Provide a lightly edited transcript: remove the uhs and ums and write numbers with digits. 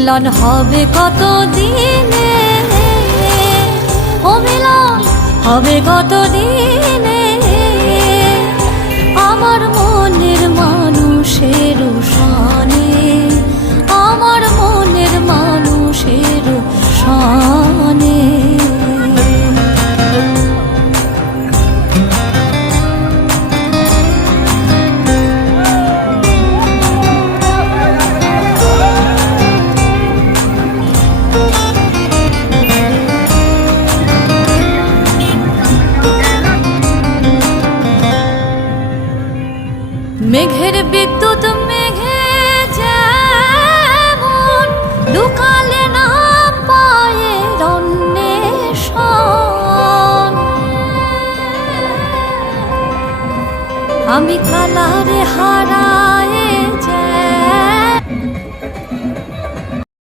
মিলন হবে কত দিনে, ও মিলন হবে কত দিনে, আমার মনের মানুষের